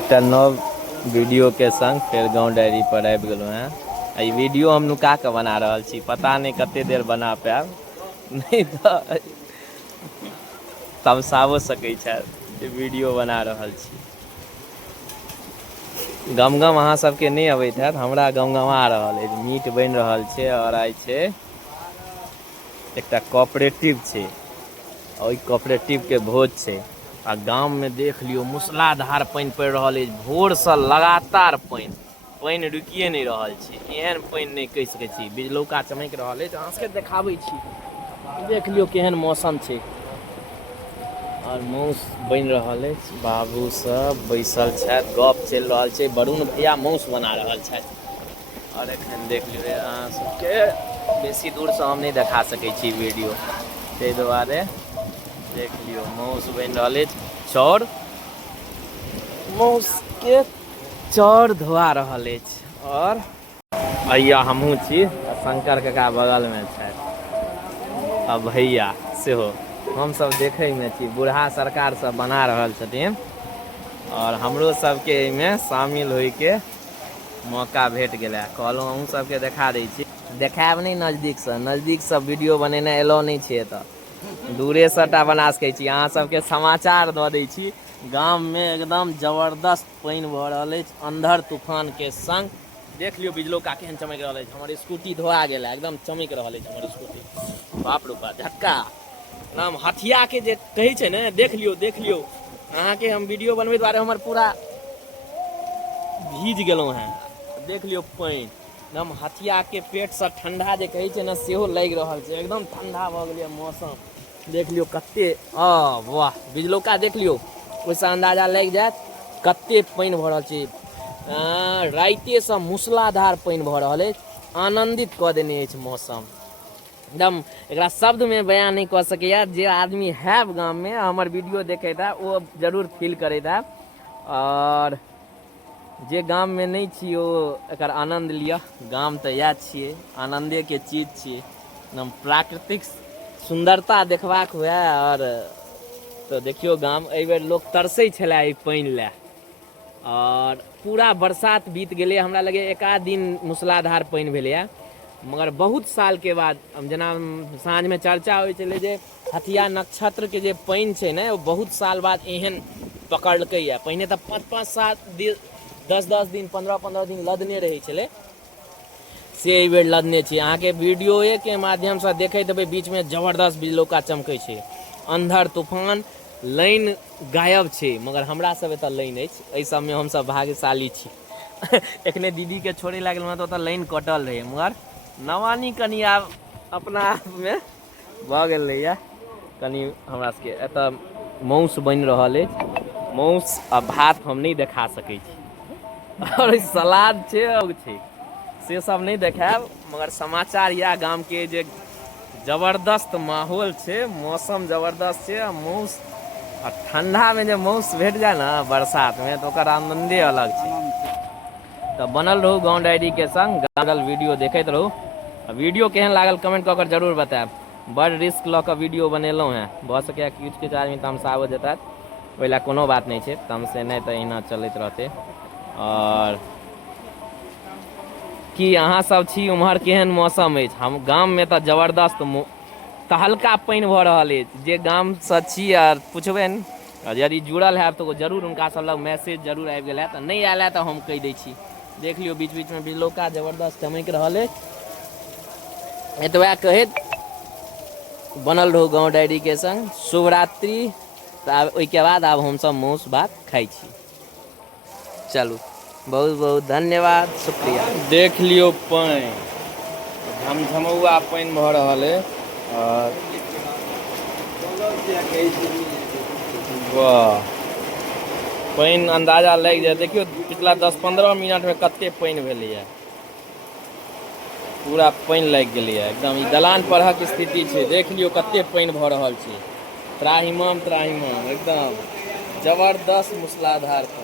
एक नव वीडियो के संग फिर गाँव डायरी पर आबि गेलहुँ हैं। ई वीडियो हम नुका के बना रहल छी, पता नहीं कते देर बना पायब, नहीं तो तमसाओ सकै छथि। वीडियो बना रहल छी। गमगम अहाँ सबके नहीं अबैत हैत, हमरा गमगमा रहल है। मीट बन रहल छै और आई छै एकटा कोऑपरेटिव छै, और कोऑपरेटिव के भोज छै। आ गाम में देख लियो मूसलाधार पानी पड़ रहा है, भोर से लगातार पानी रुकिए नहीं रहल छै। एहन पानी नहीं कह सकै छी, बिजलौका चमक रहा है। अहाँ सबके देखाबै छी, देख लियो केहन मौसम छै। और माउस बन रहा है, बाबू सब बैसल छथि, गप चल रहा है। वरुण भैया माउस बना रहल छथि। और एखन देख लियो अहाँ सबके बेसी दूर से हम नहीं देखा सकै छी वीडियो, ताहि दुआरे देख लियो माउस बन रहा है। चाउर माउस के चाउर धोआ रहा है। और अय्या हमहूँ छी, शंकर काका बगल में छथि, आ भैया सेहो। हम सब देखे में छी, बूढ़ा सरकार सब बना रहल छथिन, और हमरो सबके में शामिल होय के मौका भेट गेला। कहलहुँ अहूँ सबके देखा दै छी, देखायब नहीं नजदीक से वीडियो बनेना एलो नहीं छै। एतऽ दूरे सटा बना सकै छी। अहाँ सबके समाचार दऽ दै छी, गाम में एकदम जबरदस्त पानी भऽ रहल अछि, अंधर तूफान के संग। देख लियो बिजलौका केहन चमक रहा है। हमर स्कूटी धोआ गेला, एकदम चमक रहा है हमर स्कूटी। बाप रे बाप, झटका नाम हथिया के जे कहे छै ने, देख लियो अहाँ के हम वीडियो बनबे दुआरे हमर पूरा भीज गेलहुँ हैं। देख लियो पानी एकदम हथिया के पेट से ठंडा जे कहे छै ना, सेहो लागि रहल छै। एकदम ठंडा भऽ गेलै मौसम। देख लियो कते वाह, बिजलौका देख लियो, ओहिसँ अंदाजा लागि जायत कते पानी भऽ रहल छै। राइते से मूसलाधार पानी भऽ रहल अछि, आनंदित कऽ देने अछि मौसम। एकदम एकरा शब्द में बयान नहीं कऽ सकैया। जे आदमी है गाम में हमर वीडियो देखैत है, वो जरूर फील करैत है। और जे गाम में नहीं छी, वो एकर आनंद लिया। गाम तो यह छिए, आनंदे के चीज छिए। एकदम प्राकृतिक सुंदरता देखबाक हुए। और तो देखियो गाम एहि बेर लोग तरसै छलै ई पानी ले, और पूरा बरसात बीत गेलै। हमरा लगे एक आध दिन मूसलाधार पानी भेलैया, मगर बहुत साल के बाद जेना साँझ में चर्चा होइ छलै जे हथिया नक्षत्र के जे पानी छै ने, वो बहुत साल बाद एहन पकड़लकै है। पहिने तऽ 5-5 साल 10-10 दिन 15-15 दिन लदने रहे छलै, से एहि बेर लदने छै। अहाँ के वीडियोए के माध्यम से देखैत हेबै, बीच में जबरदस्त बिजलौका चमकै छै, अंधर तूफान। लाइन गायब छै, मगर हमरा सब एतऽ लाइन अछि। एहि सब में हम सब भाग्यशाली छी। एखने दीदी के छोड़े लए गेलहुँ तऽ ओतऽ लाइन कटल रहे, मगर नवानी कनि आब अपना आप में भऽ गेल रहैया कनि। हमरा सबके एतऽ माउस बनि रहल अछि, माउस आ भात हम नहीं देखा सकै छी। और सलाद छै से सब नहीं देखायब, मगर समाचार या गाम के जे जबरदस्त माहौल छै, मौसम जबरदस्त छै। माउस आ ठंडा में जे माउस भेट जाए ना बरसात में, तो ओकर आनंदे अलग छै। तो बनल रहू गाँव डायरी के संग, लागल वीडियो देखैत रहू। वीडियो केहन लागल कमेंट कऽ कर जरूर बतायब। बड़ रिस्क लऽ कऽ वीडियो बनेलहुँ हैं, भऽ सकैए किछु आदमी तमसाओ जेतै, ओहि लए कोनो बात नहीं छै। तमसे नहीं तो अहिना चलैत रहतै। और कि अहाँ सब छी उम्हर केहन मौसम अछि? हम गाम में तो जबरदस्त तहल्का पानी भऽ रहल अछि। जे गाम से छी आर पुछबनि, यदि जुड़ल है तो जरूर हुनका सब लग मैसेज जरूर आबि गेल है। नहीं आयल है तो हम कहि दै छी। देख लियो बीच बीच में बिजलौका जबरदस्त चमक रहल अछि। एतबा कहैत बनल रहू गाँव डायरी के संग। शुभ रात्रि। तऽ ओहिके बाद आब हमसब माउस भात खाइ छी। चलू, बहुत बहुत धन्यवाद, शुक्रिया। देख लियो पानी, झमझमौआ पानी भऽ रहल है। और वाह, पानी अंदाजा लागि जाए। देखियो पिछला 10-15 मिनट में कते पानी भेलैया, पूरा पानी लागि गेलैया एकदम। ई दलान परहक स्थिति छै, देख लियो कते पानी भऽ रहल छै। त्राहिमाम एकदम जबरदस्त मूसलाधार पानी।